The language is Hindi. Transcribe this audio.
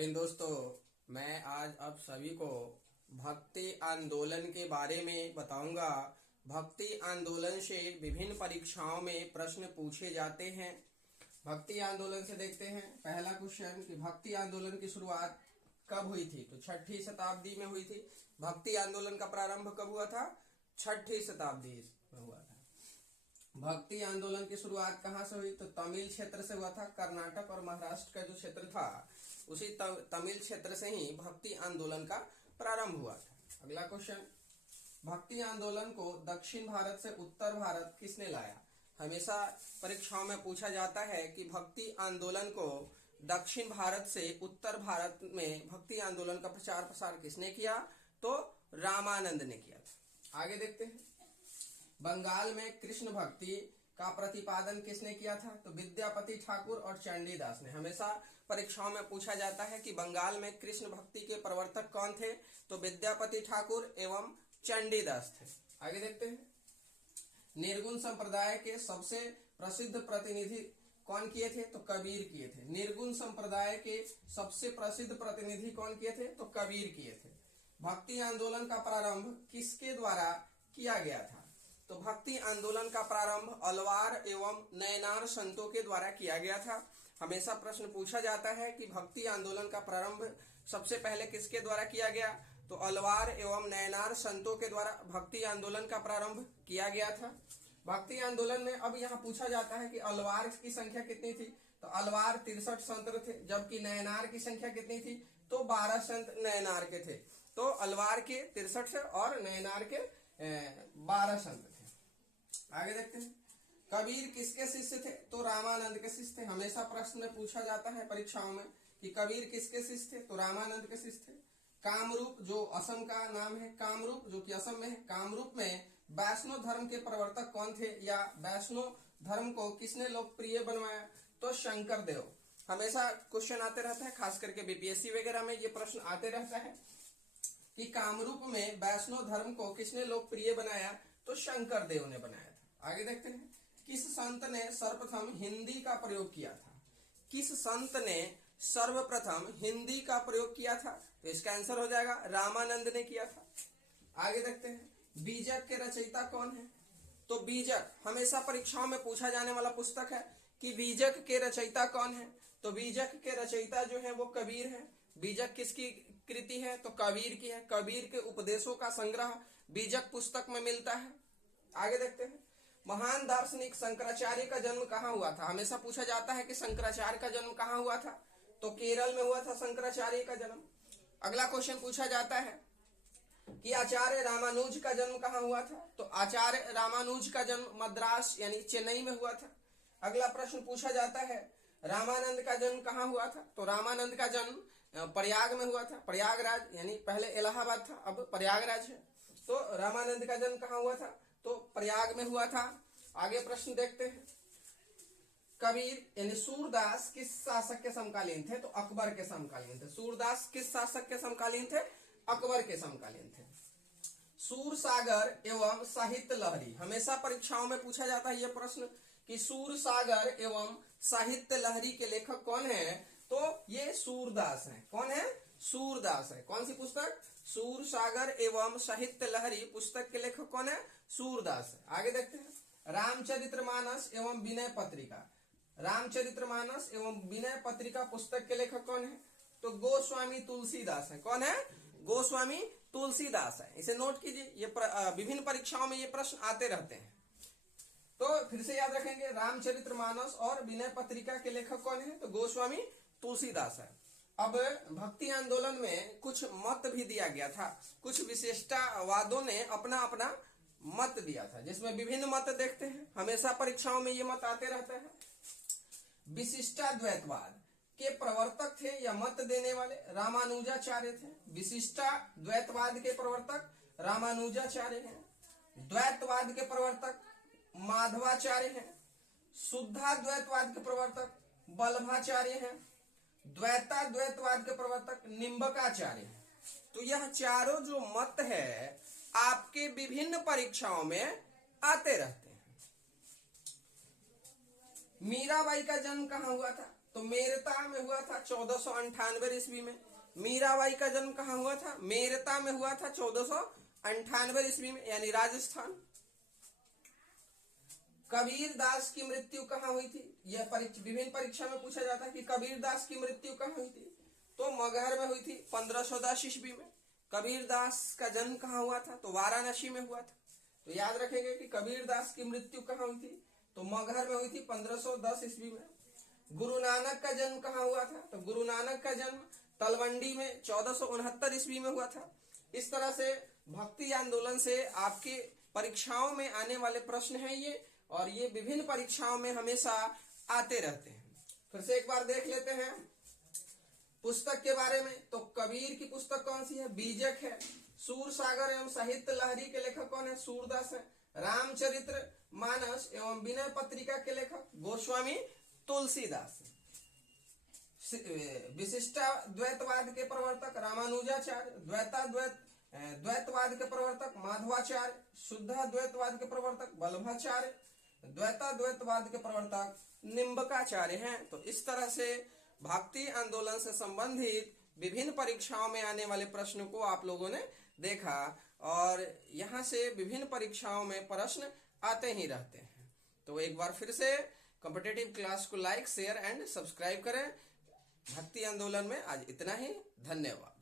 जय हिंद दोस्तों। मैं आज आप सभी को भक्ति आंदोलन के बारे में बताऊंगा। भक्ति आंदोलन से विभिन्न परीक्षाओं में प्रश्न पूछे जाते हैं। भक्ति आंदोलन से देखते हैं पहला क्वेश्चन कि भक्ति आंदोलन की शुरुआत कब हुई थी। तो 6ठी शताब्दी में हुई थी। भक्ति आंदोलन का प्रारंभ कब हुआ था? 6ठी शताब्दी में हुआ था। भक्ति आंदोलन की शुरुआत कहाँ से हुई? तो तमिल क्षेत्र से हुआ था। कर्नाटक और महाराष्ट्र का जो क्षेत्र था उसी तमिल क्षेत्र से ही भक्ति आंदोलन का प्रारंभ हुआ था। अगला क्वेश्चन, भक्ति आंदोलन को दक्षिण भारत से उत्तर भारत किसने लाया? हमेशा परीक्षाओं में पूछा जाता है कि भक्ति आंदोलन को दक्षिण भारत से उत्तर भारत में भक्ति आंदोलन का प्रचार प्रसार किसने किया? तो रामानंद ने किया था। आगे देखते हैं, बंगाल में कृष्ण भक्ति का प्रतिपादन किसने किया था? तो विद्यापति ठाकुर और चंडीदास ने। हमेशा परीक्षाओं में पूछा जाता है कि बंगाल में कृष्ण भक्ति के प्रवर्तक कौन थे? तो विद्यापति ठाकुर एवं चंडीदास थे। आगे देखते हैं, निर्गुण संप्रदाय के सबसे प्रसिद्ध प्रतिनिधि कौन किए थे? तो कबीर किए थे। निर्गुण संप्रदाय के सबसे प्रसिद्ध प्रतिनिधि कौन किए थे? तो कबीर किए थे। भक्ति आंदोलन का प्रारंभ किसके द्वारा किया गया था? तो भक्ति आंदोलन का प्रारंभ अलवार एवं नयनार संतों के द्वारा किया गया था। हमेशा प्रश्न पूछा जाता है कि भक्ति आंदोलन का प्रारंभ सबसे पहले किसके द्वारा किया गया? तो अलवार एवं नयनार संतों के द्वारा भक्ति आंदोलन का प्रारंभ किया गया था। भक्ति आंदोलन में अब यहाँ पूछा जाता है कि अलवार की संख्या कितनी थी? तो अलवार 63 संत थे, जबकि नयनार की संख्या कितनी थी? तो 12 संत नयनार के थे। तो अलवार के 63 थे और नयनार के 12 संत थे। आगे देखते हैं, कबीर किसके शिष्य थे? तो रामानंद के शिष्य थे। हमेशा प्रश्न में पूछा जाता है परीक्षाओं में कि कबीर किसके शिष्य थे? तो रामानंद के शिष्य थे। कामरूप जो असम का नाम है, कामरूप जो कि असम में है, कामरूप में वैष्णव धर्म के प्रवर्तक कौन थे या वैष्णव धर्म को किसने लोकप्रिय बनवाया? तो शंकर देव। हमेशा क्वेश्चन आते रहता है, खास करके बीपीएससी वगैरह में ये प्रश्न आते रहता है कि कामरूप में वैष्णव धर्म को किसने लोकप्रिय बनाया? तो शंकर देव ने बनाया था। आगे देखते हैं, किस संत ने सर्वप्रथम हिंदी का प्रयोग किया था? किस संत ने सर्वप्रथम हिंदी का प्रयोग किया था? तो इसका आंसर हो जाएगा रामानंद ने किया था। आगे देखते हैं, बीजक के रचयिता कौन है? तो बीजक हमेशा परीक्षाओं में पूछा जाने वाला पुस्तक है कि बीजक के रचयिता कौन है? तो बीजक के रचयिता जो है वो कबीर है। बीजक किसकी कृति है? तो कबीर की है। कबीर के उपदेशों का संग्रह बीजक पुस्तक में मिलता है। आगे देखते हैं, महान दार्शनिक शंकराचार्य का जन्म कहाँ हुआ था? हमेशा पूछा जाता है कि शंकराचार्य का जन्म कहाँ हुआ था? तो केरल में हुआ था शंकराचार्य का जन्म। अगला क्वेश्चन पूछा जाता है कि आचार्य रामानुज का जन्म कहाँ हुआ था? तो आचार्य रामानुज का जन्म मद्रास यानी चेन्नई में हुआ था। अगला प्रश्न पूछा जाता है, रामानंद का जन्म कहाँ हुआ था? तो रामानंद का जन्म प्रयाग में हुआ था। प्रयागराज यानी पहले इलाहाबाद था, अब प्रयागराज है। तो रामानंद का जन्म कहाँ हुआ था? तो प्रयाग में हुआ था। आगे प्रश्न देखते हैं, कबीर यानी सूरदास किस शासक के समकालीन थे? तो अकबर के समकालीन थे। सूरदास किस शासक के समकालीन थे? अकबर के समकालीन थे। सूर सागर एवं साहित्य लहरी, हमेशा परीक्षाओं में पूछा जाता है यह प्रश्न कि सूर सागर एवं साहित्य लहरी के लेखक कौन है? तो ये सूरदास हैं। कौन है? सूरदास है। कौन सी पुस्तक? सूर सागर एवं साहित्य लहरी पुस्तक के लेखक कौन है? सूरदास है। आगे देखते हैं, रामचरितमानस एवं विनय पत्रिका, रामचरितमानस एवं विनय पत्रिका पुस्तक के लेखक कौन है? तो गोस्वामी तुलसीदास है। कौन है? गोस्वामी तुलसीदास है। इसे नोट कीजिए, ये विभिन्न परीक्षाओं में ये प्रश्न आते रहते हैं। तो फिर से याद रखेंगे, रामचरितमानस और विनय पत्रिका के लेखक कौन है? तो गोस्वामी तुलसीदास है। अब भक्ति आंदोलन में कुछ मत भी दिया गया था। कुछ विशिष्टवादों ने अपना अपना मत दिया था, जिसमें विभिन्न मत देखते हैं। हमेशा परीक्षाओं में ये मत आते रहते हैं। विशिष्टाद्वैतवाद के प्रवर्तक थे या मत देने वाले रामानुजाचार्य थे। विशिष्टाद्वैतवाद के प्रवर्तक रामानुजाचार्य हैं। द्वैतवाद के प्रवर्तक माधवाचार्य हैं। शुद्धाद्वैतवाद के प्रवर्तक बल्लभाचार्य हैं। द्वैताद्वैतवाद के प्रवर्तक निम्बकाचार्य हैं। तो यह चारों जो मत है आपके विभिन्न परीक्षाओं में आते रहते हैं। मीराबाई का जन्म कहाँ हुआ था? तो मेरता में हुआ था 1498 ईस्वी में। मीराबाई का जन्म कहाँ हुआ था? मेरता में हुआ था 1498 ईस्वी में, यानी राजस्थान। कबीर दास की मृत्यु कहाँ हुई थी? यह विभिन्न परीक्षा में पूछा जाता है कि कबीर दास की मृत्यु कहाँ हुई थी, तो मगहर में हुई थी 1510 ईस्वी में। कबीर दास का जन्म कहाँ हुआ था? तो वाराणसी में हुआ था। तो याद रखेंगे कि कबीर दास की मृत्यु कहाँ हुई थी, तो मगहर में हुई थी 1510 ईस्वी में। गुरु नानक का जन्म कहाँ हुआ था? तो गुरु नानक का जन्म तलवंडी में 1469 ईस्वी में हुआ था। इस तरह से भक्ति आंदोलन से आपके परीक्षाओं में आने वाले प्रश्न हैं ये, और ये विभिन्न परीक्षाओं में हमेशा आते रहते हैं। फिर से एक बार देख लेते हैं पुस्तक के बारे में। तो कबीर की पुस्तक कौन सी है? बीजक है। सूर सागर एवं साहित्य लहरी के लेखक कौन है? सूरदास है। रामचरित्र मानस एवं विनय पत्रिका के लेखक गोस्वामी तुलसीदास। विशिष्टाद्वैतवाद के प्रवर्तक रामानुजाचार्य। द्वैतवाद के प्रवर्तक माधवाचार्य। शुद्धाद्वैतवाद के प्रवर्तक वल्लभाचार्य। द्वैतवाद के प्रवर्तक निम्बकाचार्य हैं। तो इस तरह से भक्ति आंदोलन से संबंधित विभिन्न परीक्षाओं में आने वाले प्रश्नों को आप लोगों ने देखा, और यहाँ से विभिन्न परीक्षाओं में प्रश्न आते ही रहते हैं। तो एक बार फिर से कॉम्पिटिटिव क्लास को लाइक, शेयर एंड सब्सक्राइब करें। भक्ति आंदोलन में आज इतना ही। धन्यवाद।